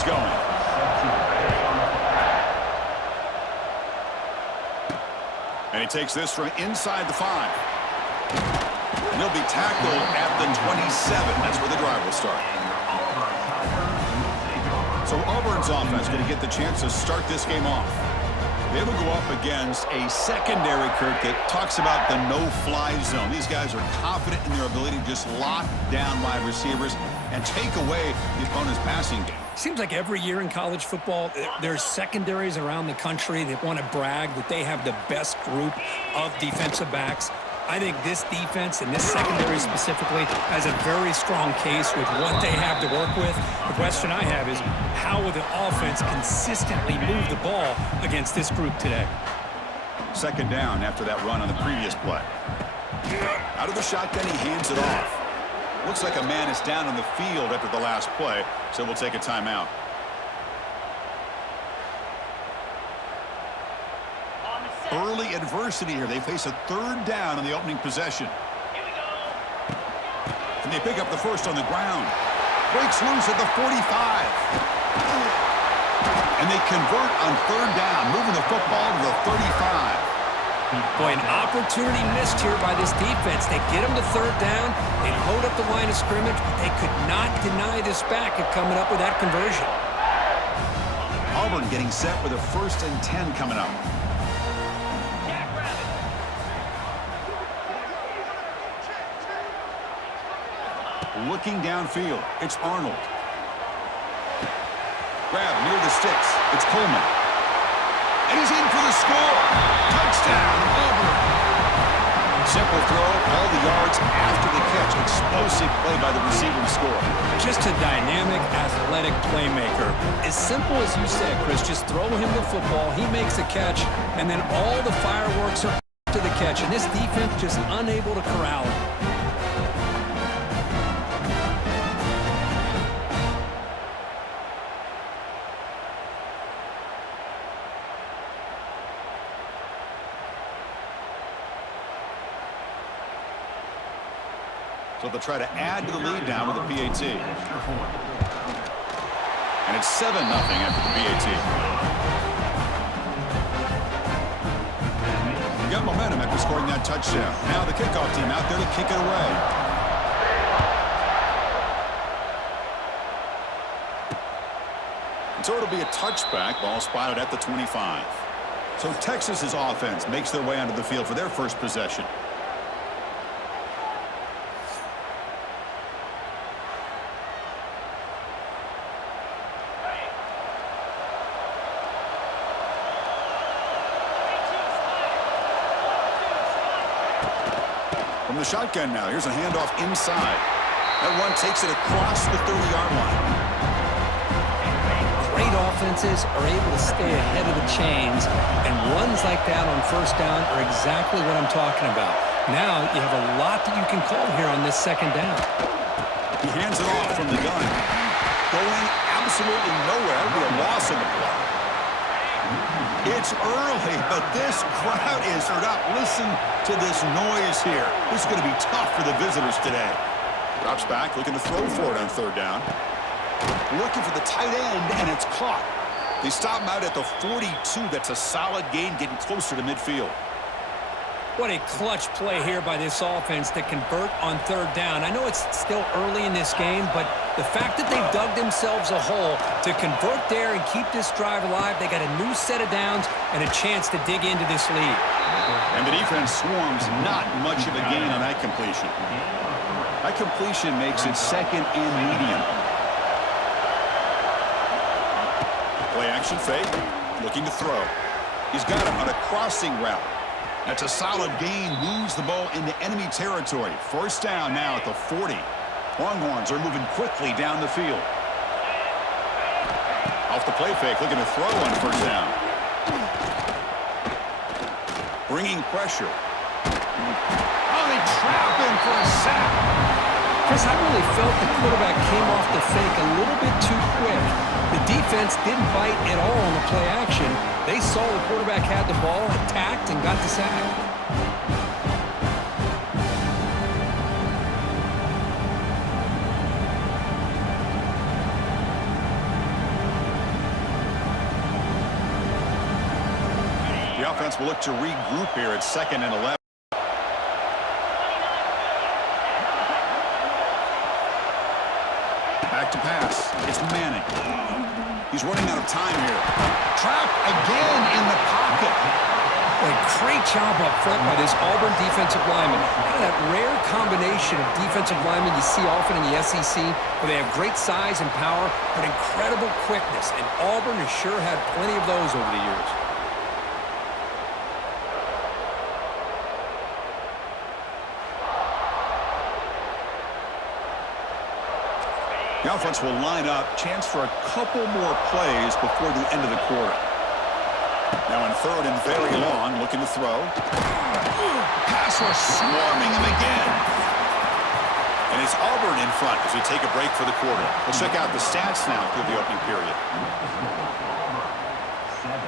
is going. And he takes this from inside the 5. And he'll be tackled at the 27. That's where the drive will start. So Auburn's offense going to get the chance to start this game off. They will go up against a secondary, Kurt, that talks about the no-fly zone. These guys are confident in their ability to just lock down wide receivers and take away the opponent's passing game. Seems like every year in college football, there's secondaries around the country that want to brag that they have the best group of defensive backs. I think this defense and this secondary specifically has a very strong case with what they have to work with. The question I have is, how will the offense consistently move the ball against this group today? Second down after that run on the previous play. Out of the shotgun, he hands it off. Looks like a man is down on the field after the last play, so we'll take a timeout. Early adversity here. They face a third down on the opening possession. And they pick up the first on the ground. Breaks loose at the 45. And they convert on third down, moving the football to the 35. Boy, an opportunity missed here by this defense. They get them to third down. They load up the line of scrimmage, but they could not deny this back of coming up with that conversion. Auburn getting set with a 1st and 10 coming up. Looking downfield, it's Arnold. Grab near the sticks, it's Coleman. And he's in for the score. Touchdown, Auburn. Simple throw, all the yards after the catch. Explosive play by the receiver to score. Just a dynamic, athletic playmaker. As simple as you said, Chris, just throw him the football, he makes a catch, and then all the fireworks are to the catch. And this defense just unable to corral him. So they'll try to add to the lead now with a PAT. And it's 7-0 after the PAT. You got momentum after scoring that touchdown. Now the kickoff team out there to kick it away. And so it'll be a touchback, ball spotted at the 25. So Texas's offense makes their way onto the field for their first possession. From the shotgun now, here's a handoff inside. That one takes it across the 30-yard line. Great offenses are able to stay ahead of the chains, and runs like that on first down are exactly what I'm talking about. Now you have a lot that you can call here on this second down. He hands it off from the gun. Going absolutely nowhere. It'll be a loss in the play. It's early, but this crowd is stirred up. Listen to this noise here. This is going to be tough for the visitors today. Drops back, looking to throw for it on third down. Looking for the tight end, and it's caught. They stop him out at the 42. That's a solid gain, getting closer to midfield. What a clutch play here by this offense to convert on third down. I know it's still early in this game, but the fact that they've dug themselves a hole to convert there and keep this drive alive, they got a new set of downs and a chance to dig into this lead. And the defense swarms, not much of a gain on that completion. That completion makes it 2nd and medium. Play action fake, looking to throw. He's got him on a crossing route. That's a solid gain, moves the ball into enemy territory. First down now at the 40. Longhorns are moving quickly down the field. Off the play fake, looking to throw on first down. Bringing pressure. Oh, they trap him for a sack. Chris, I really felt the quarterback came off the fake a little bit too quick. The defense didn't bite at all on the play action. They saw the quarterback had the ball, attacked, and got the sack. The offense will look to regroup here at 2nd and 11. Back to pass. It's Manning. He's running out of time here. Trapped again in the pocket. A great job up front by this Auburn defensive lineman. Kind of that rare combination of defensive linemen you see often in the SEC, where they have great size and power, but incredible quickness. And Auburn has sure had plenty of those over the years. The offense will line up. Chance for a couple more plays before the end of the quarter. Now in 3rd and very long, looking to throw. Pass rush swarming him again. And it's Auburn in front as we take a break for the quarter. We'll check out the stats now through the opening period. 7,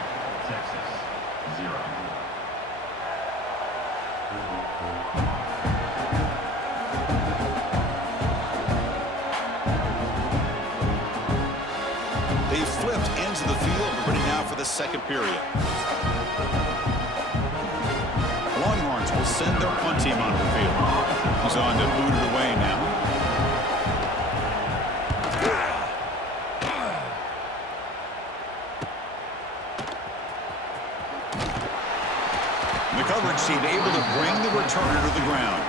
Texas, 0. They flipped ends of the field. We're ready now for the 2nd period. Longhorns will send their punt team onto the field. He's on to boot it away now. The coverage team able to bring the returner to the ground.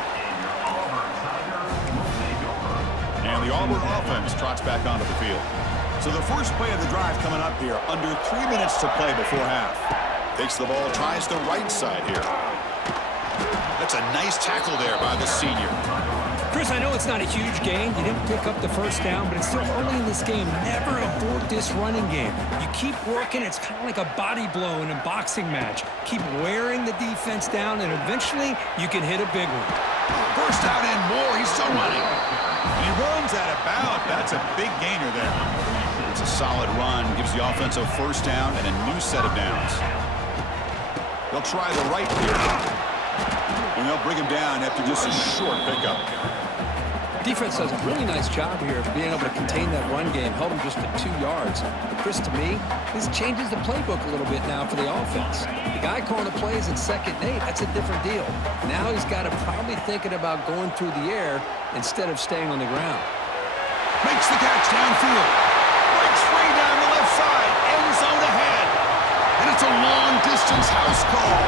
And the Auburn offense trots back onto the field. So the first play of the drive coming up here. Under 3 minutes to play before half. Takes the ball, tries the right side here. That's a nice tackle there by the senior. Chris, I know it's not a huge gain. You didn't pick up the first down, but it's still early in this game. Never abort this running game. You keep working. It's kind of like a body blow in a boxing match. Keep wearing the defense down, and eventually you can hit a big one. First out and more. He's still running. And he runs out of bounds. That's a big gainer there. It's a solid run. Gives the offense a first down and a new set of downs. They'll try the right here. And they'll bring him down after just a short pickup. Defense does a really nice job here of being able to contain that run game, held him just at 2 yards. But Chris, to me, this changes the playbook a little bit now for the offense. The guy calling the plays in 2nd and 8, that's a different deal. Now he's got to probably thinking about going through the air instead of staying on the ground. Makes the catch downfield. Breaks free down the left side. End zone ahead. And it's a long-distance house call.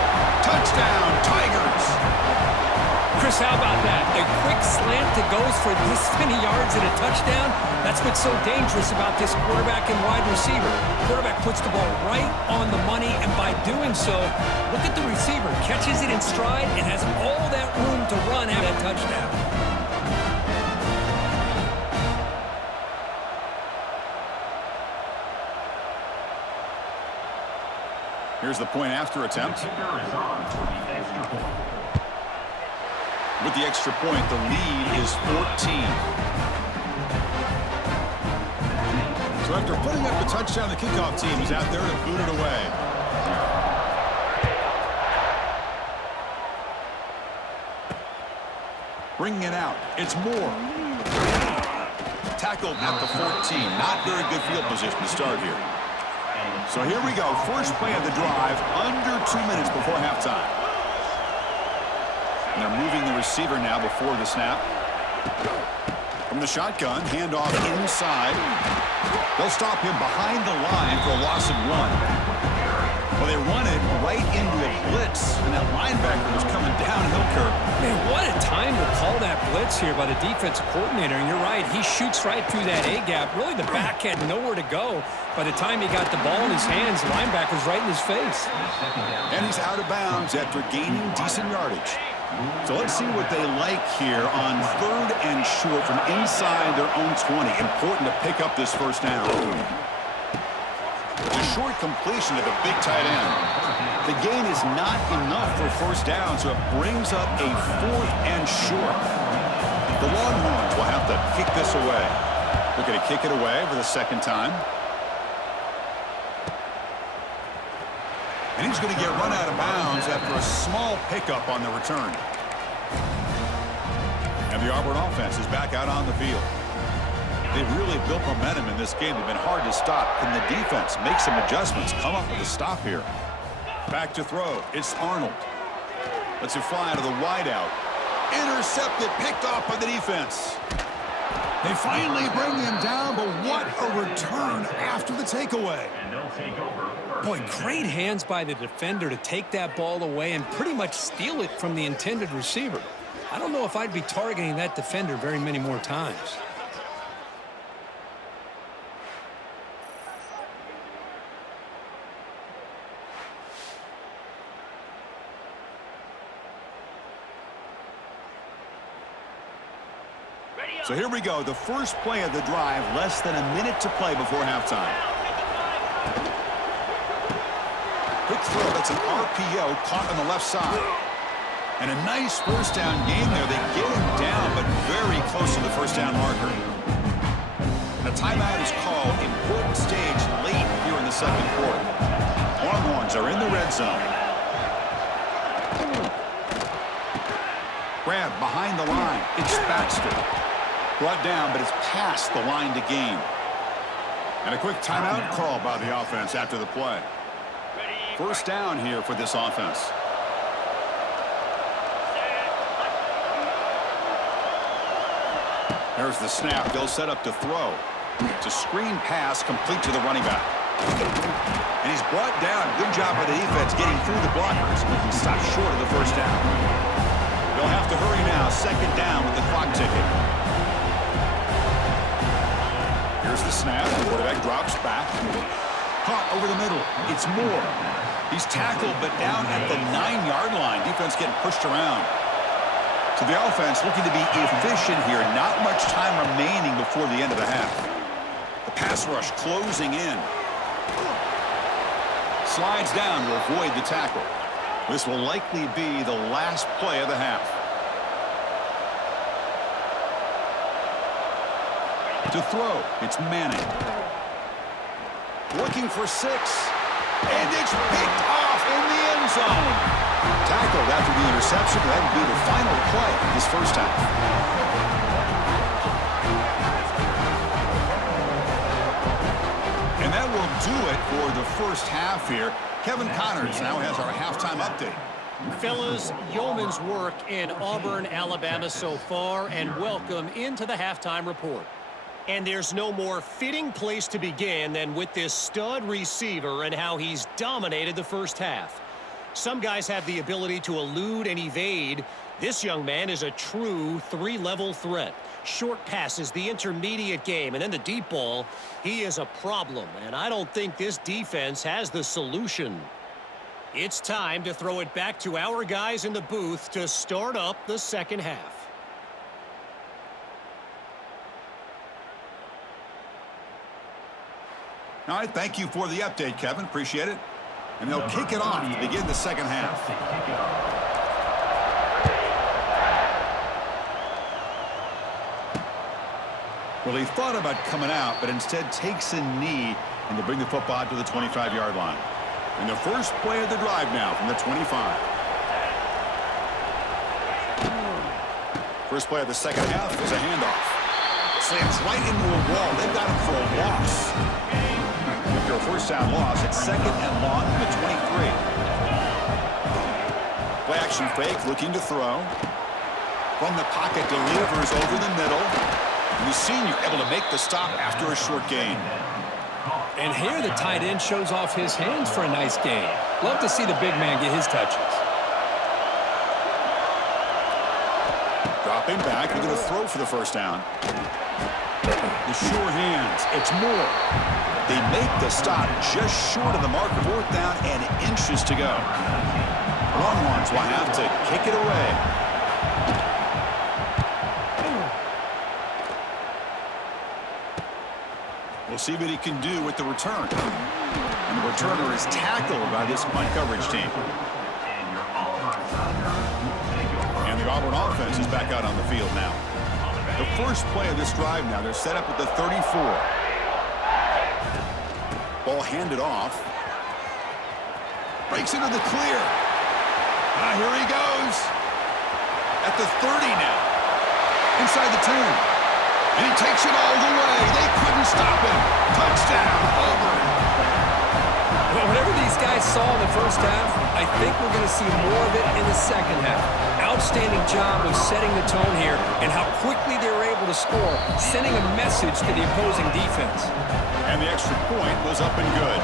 Touchdown, Tigers. Chris, how about that? A quick slant that goes for this many yards and a touchdown. That's what's so dangerous about this quarterback and wide receiver. Quarterback puts the ball right on the money, and by doing so, look at the receiver. Catches it in stride and has all that room to run out of that touchdown. Here's the point after attempt. With the extra point, the lead is 14. So after putting up the touchdown, the kickoff team is out there to boot it away. Bringing it out. It's Moore. Tackled at the 14. Not very good field position to start here. So here we go. First play of the drive, under 2 minutes before halftime. And they're moving the receiver now before the snap. From the shotgun, handoff inside. They'll stop him behind the line for a loss of 1. Well, they run it right into a blitz, and that linebacker was coming downhill, Kirk. Man, what a time to call that blitz here by the defensive coordinator. And you're right, he shoots right through that A-gap. Really, the back had nowhere to go. By the time he got the ball in his hands, the linebacker's right in his face. And he's out of bounds after gaining decent yardage. So let's see what they like here on 3rd and short from inside their own 20. Important to pick up this first down. It's a short completion to the big tight end. The gain is not enough for first down, so it brings up a 4th and short. The Longhorns will have to kick this away. They're going to kick it away for the 2nd time. And he's going to get run out of bounds after a small pickup on the return. And the Auburn offense is back out on the field. They've really built momentum in this game. They've been hard to stop. Can the defense make some adjustments, come up with a stop here? Back to throw. It's Arnold. Lets it fly out of the wideout. Intercepted, picked off by the defense. They finally bring him down, but what a return after the takeaway. And they'll take over. Boy, great hands by the defender to take that ball away and pretty much steal it from the intended receiver. I don't know if I'd be targeting that defender very many more times. So here we go, the first play of the drive, less than a minute to play before halftime. Quick throw, that's an RPO caught on the left side. And a nice first down game there. They get him down, but very close to the first down marker. And a timeout is called, important stage late here in the second quarter. Longhorns are in the red zone. Grab behind the line, it's Baxter. Brought down, but it's past the line to gain. And a quick timeout call by the offense after the play. First down here for this offense. There's the snap. They'll set up to throw. It's a screen pass complete to the running back. And he's brought down. Good job by the defense getting through the blockers. He stopped short of the first down. They'll have to hurry now. Second down with the clock ticking. Here's the snap. The quarterback drops back. Caught over the middle. It's Moore. He's tackled, but down at the 9-yard line. Defense getting pushed around. So the offense looking to be efficient here. Not much time remaining before the end of the half. The pass rush closing in. Slides down to avoid the tackle. This will likely be the last play of the half. To throw, it's Manning. Looking for 6. And it's picked off in the end zone. Tackled after the interception. That would be the final play of this first half. And that will do it for the first half here. Kevin Connors now has our halftime update. Fellas, yeoman's work in Auburn, Alabama so far, and welcome into the halftime report. And there's no more fitting place to begin than with this stud receiver and how he's dominated the first half. Some guys have the ability to elude and evade. This young man is a true 3-level threat. Short passes, the intermediate game, and then the deep ball. He is a problem, and I don't think this defense has the solution. It's time to throw it back to our guys in the booth to start up the second half. All right, thank you for the update, Kevin. Appreciate it. And they'll kick it off to begin the second half. Well, he thought about coming out, but instead takes a knee, and they bring the football out to the 25-yard line. And the first play of the drive now from the 25. First play of the second half is a handoff. Slams right into a wall. They've got him for a loss. After a first down loss, it's second and long from the 23. Play action fake, looking to throw. From the pocket, delivers over the middle. And the senior able to make the stop after a short gain. And here the tight end shows off his hands for a nice gain. Love to see the big man get his touches. Dropping back, they're going to throw for the first down. The sure hands, it's Moore. They make the stop just short of the marker. Fourth down and inches to go. Longhorns will have to kick it away. We'll see what he can do with the return. And the returner is tackled by this punt coverage team. And the Auburn offense is back out on the field now. The first play of this drive now, they're set up at the 34. Ball handed off. Breaks into the clear. Here he goes. At the 30 now. Inside the 10. And he takes it all the way. They couldn't stop him. Touchdown, Auburn. Well, whatever these guys saw in the first half. I think we're going to see more of it in the second half. Outstanding job of setting the tone here and how quickly they were able to score, sending a message to the opposing defense. And the extra point was up and good.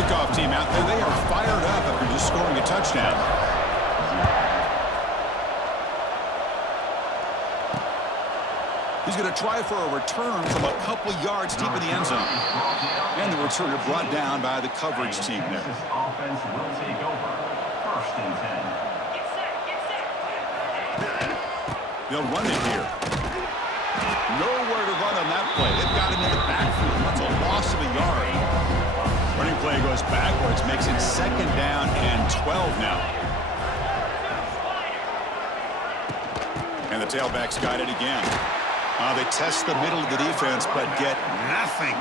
Kickoff team out there, they are fired up after just scoring a touchdown. He's going to try for a return from a couple yards deep in the end zone. And the returner brought down by the coverage team there. Offense will take over. 1st and 10. They'll run it here. Nowhere to run on that play. They've got him in the backfield. That's a loss of a yard. Running play goes backwards, makes it 2nd down and 12 now. And the tailbacks got it again. They test the middle of the defense, but get nothing.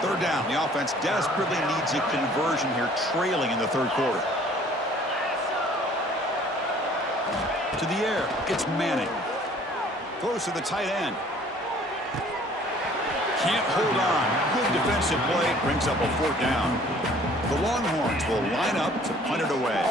3rd down. The offense desperately needs a conversion here, trailing in the 3rd quarter. To the air. It's Manning. Throws to the tight end. Can't hold on. Good defensive play. Brings up a 4th down. The Longhorns will line up to punt it away.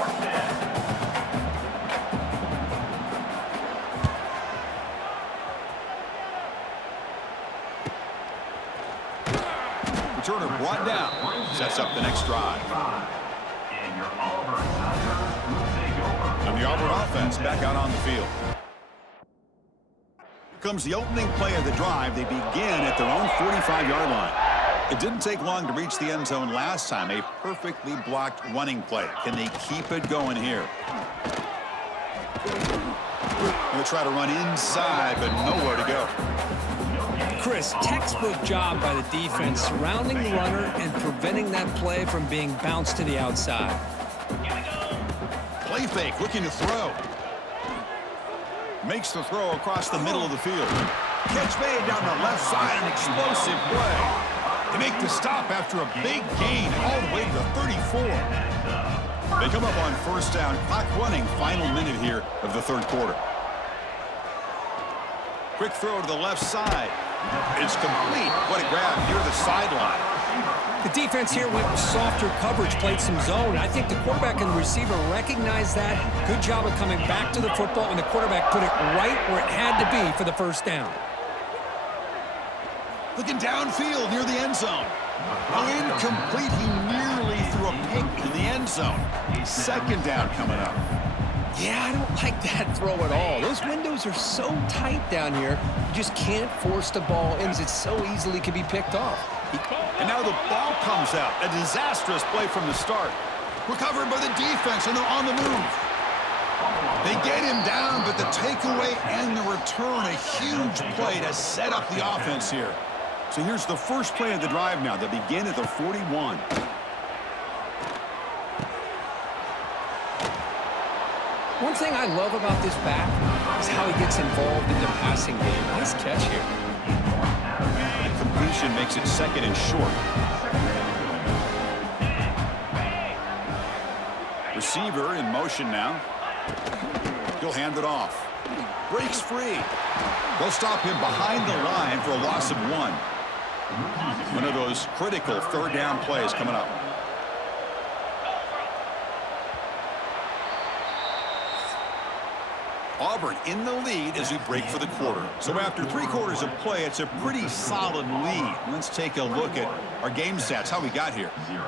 Returner brought down. Sets up the next drive. And your Auburn Tigers will take over. And the Auburn offense back out on the field. Here comes the opening play of the drive. They begin at their own 45-yard line. It didn't take long to reach the end zone last time. A perfectly blocked running play. Can they keep it going here? They'll try to run inside, but nowhere to go. Chris, textbook job by the defense surrounding the runner and preventing that play from being bounced to the outside. Play fake, looking to throw. Makes the throw across the middle of the field. Catch made down the left side, an explosive play. They make the stop after a big gain all the way to the 34. They come up on 1st down, clock running, final minute here of the 3rd quarter. Quick throw to the left side. It's complete. What a grab near the sideline. The defense here went with softer coverage, played some zone. I think the quarterback and the receiver recognized that. Good job of coming back to the football, and the quarterback put it right where it had to be for the 1st down. Looking downfield near the end zone. Incomplete. He nearly threw a pick in the end zone. 2nd down coming up. Yeah, I don't like that throw at all. Those windows are so tight down here. You just can't force the ball in. It so easily can be picked off. And now the ball comes out. A disastrous play from the start. Recovered by the defense, and they're on the move. They get him down, but the takeaway and the return, a huge play to set up the offense here. So here's the first play of the drive now. They begin at the 41. One thing I love about this back is how he gets involved in the passing game. Nice catch here. The completion makes it 2nd and short. Receiver in motion now. He'll hand it off. Breaks free. They'll stop him behind the line for a loss of 1. One of those critical 3rd down plays coming up. Auburn in the lead as we break for the quarter. So after 3 quarters of play, it's a pretty solid lead. Let's take a look at our game stats, how we got here. 0.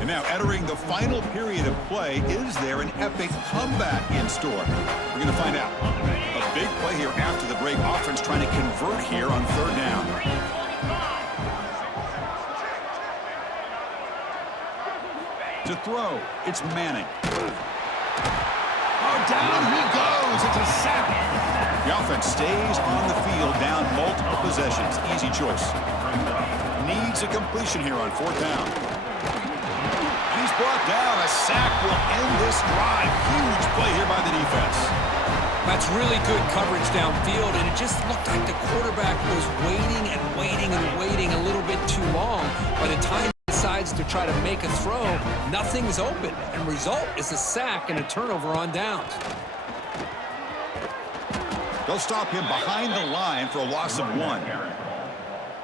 And now entering the final period of play, is there an epic comeback in store? We're going to find out. A big play here after the break. Offense trying to convert here on 3rd down. To throw, it's Manning. Oh, down he goes. It's a sack. The offense stays on the field, down multiple possessions. Easy choice. Needs a completion here on 4th down. He's brought down. A sack will end this drive. Huge play here by the defense. That's really good coverage downfield, and it just looked like the quarterback was waiting and waiting and waiting a little bit too long. By the time he decides to try to make a throw, nothing's open, and result is a sack and a turnover on downs. They'll stop him behind the line for a loss of 1.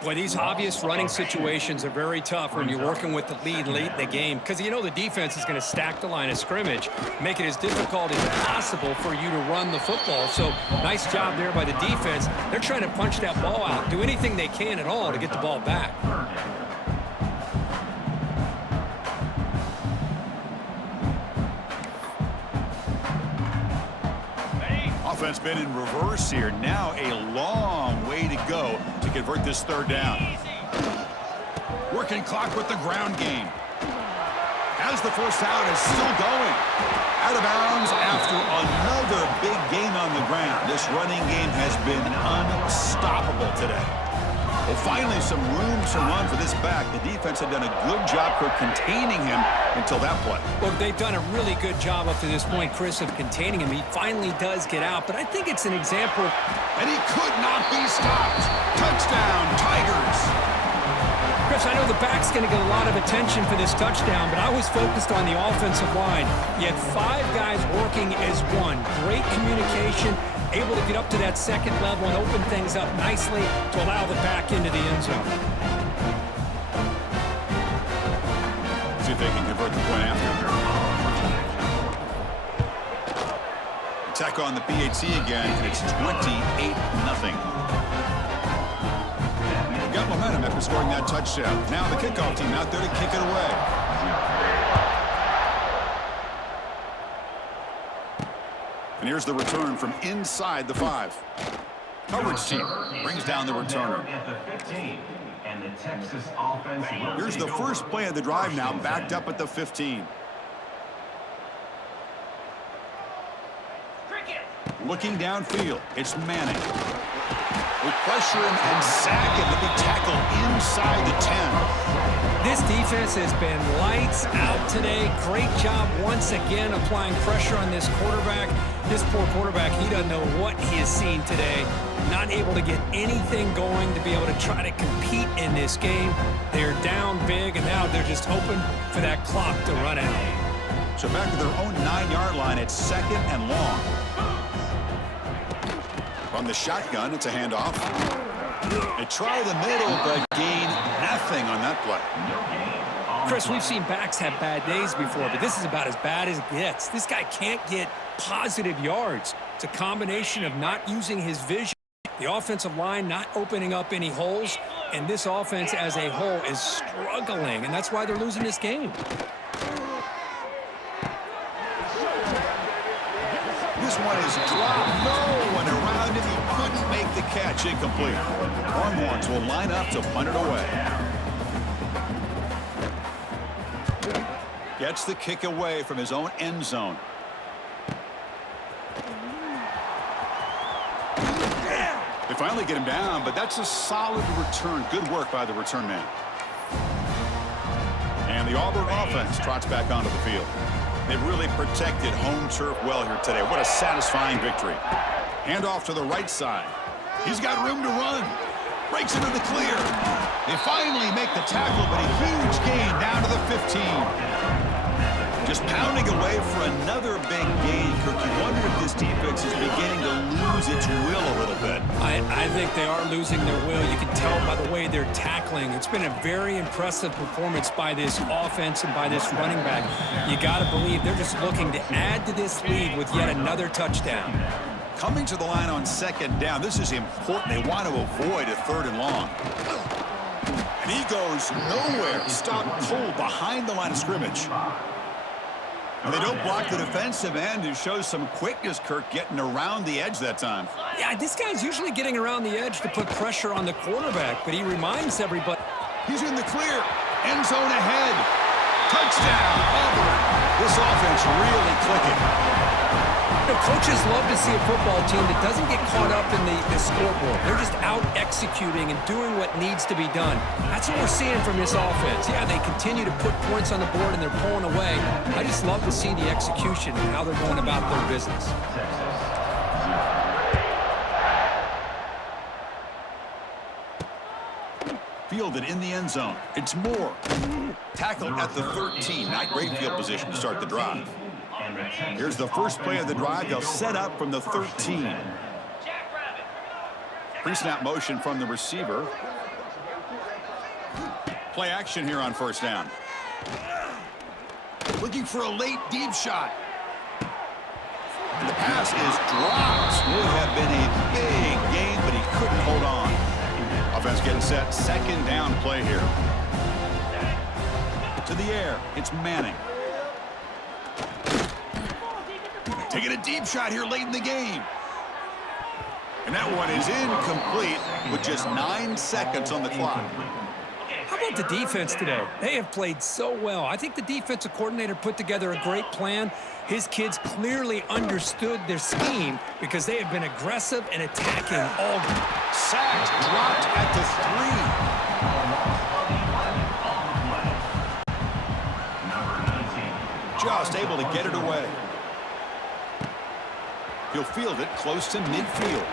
Boy, these obvious running situations are very tough when you're working with the lead late in the game because you know the defense is going to stack the line of scrimmage, make it as difficult as possible for you to run the football. So nice job there by the defense. They're trying to punch that ball out, do anything they can at all to get the ball back. Offense been in reverse here. Now a long way to go to convert this third down. Working clock with the ground game. As the first out is still going. Out of bounds after another big gain on the ground. This running game has been unstoppable today. Well, finally some room to run for this back. The defense had done a good job for containing him until that play. Well, they've done a really good job up to this point, Chris, of containing him. He finally does get out, but I think it's an example. And he could not be stopped. Touchdown, Tigers. Chris, I know the back's going to get a lot of attention for this touchdown, but I was focused on the offensive line. You had 5 guys working as one. Great communication, able to get up to that second level and open things up nicely to allow the back into the end zone. See if they can convert the point after. Attack on the PAT again, and it's 28-0. Got momentum after scoring that touchdown. Now the kickoff team out there to kick it away. And here's the return from inside the 5. Coverage team brings down the returner. Here's the first play of the drive now, backed up at the 15. Looking downfield, it's Manning. We pressure him and sack him to be tackled inside the 10. This defense has been lights out today. Great job once again applying pressure on this quarterback. This poor quarterback, he doesn't know what he has seen today. Not able to get anything going to be able to try to compete in this game. They're down big, and now they're just hoping for that clock to run out. So back to their own 9-yard line, it's 2nd and long. From the shotgun, it's a handoff. They try the middle, but gain nothing on that play. Chris, we've seen backs have bad days before, but this is about as bad as it gets. This guy can't get positive yards. It's a combination of not using his vision, the offensive line not opening up any holes, and this offense as a whole is struggling, and that's why they're losing this game. This one is dropped. No one around him. He couldn't make the catch. Incomplete. Longhorns will line up to punt it away. Gets the kick away from his own end zone. They finally get him down, but that's a solid return. Good work by the return man. And the Auburn offense trots back onto the field. They've really protected home turf well here today. What a satisfying victory. Hand off to the right side. He's got room to run. Breaks into the clear. They finally make the tackle, but a huge gain down to the 15. Just pounding away for another big gain. Kirk, you wonder if this defense is beginning to lose its will a little bit. I think they are losing their will. You can tell by the way they're tackling. It's been a very impressive performance by this offense and by this running back. You got to believe they're just looking to add to this lead with yet another touchdown. Coming to the line on 2nd down. This is important. They want to avoid a 3rd and long. And he goes nowhere. Stopped cold behind the line of scrimmage. And they don't block the defensive end, who shows some quickness, Kirk, getting around the edge that time. Yeah, this guy's usually getting around the edge to put pressure on the quarterback, but he reminds everybody. He's in the clear. End zone ahead. Touchdown, Auburn. This offense really clicking. You know, coaches love to see a football team that doesn't get caught up in the scoreboard. They're just out executing and doing what needs to be done. That's what we're seeing from this offense. Yeah, they continue to put points on the board and they're pulling away. I just love to see the execution and how they're going about their business. Fielded in the end zone. It's Moore. Tackled at the 13. Not great field position to start the drive. Here's the first play of the drive. They'll set up from the 13. Pre-snap motion from the receiver. Play action here on first down. Looking for a late deep shot. And the pass is dropped. Would have been a big game, but he couldn't hold on. Offense getting set. Second down play here. To the air. It's Manning. Taking a deep shot here late in the game. And that one is incomplete with just 9 seconds on the clock. How about the defense today? They have played so well. I think the defensive coordinator put together a great plan. His kids clearly understood their scheme because they have been aggressive and attacking all game. Sacked, dropped at the 3. Just able to get it away. He'll field it close to midfield.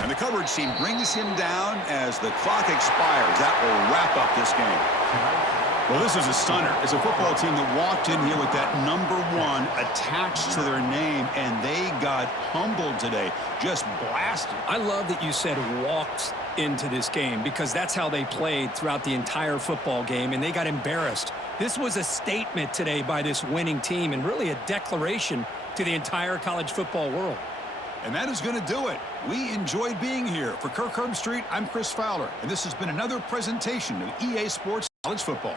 And the coverage team brings him down as the clock expires. That will wrap up this game. Well, this is a stunner. It's a football team that walked in here with that number 1 attached to their name, and they got humbled today. Just blasted. I love that you said walked into this game because that's how they played throughout the entire football game, and they got embarrassed. This was a statement today by this winning team and really a declaration to the entire college football world. And that is going to do it. We enjoyed being here. For Kirk Herbstreit, I'm Chris Fowler, and this has been another presentation of EA Sports College Football.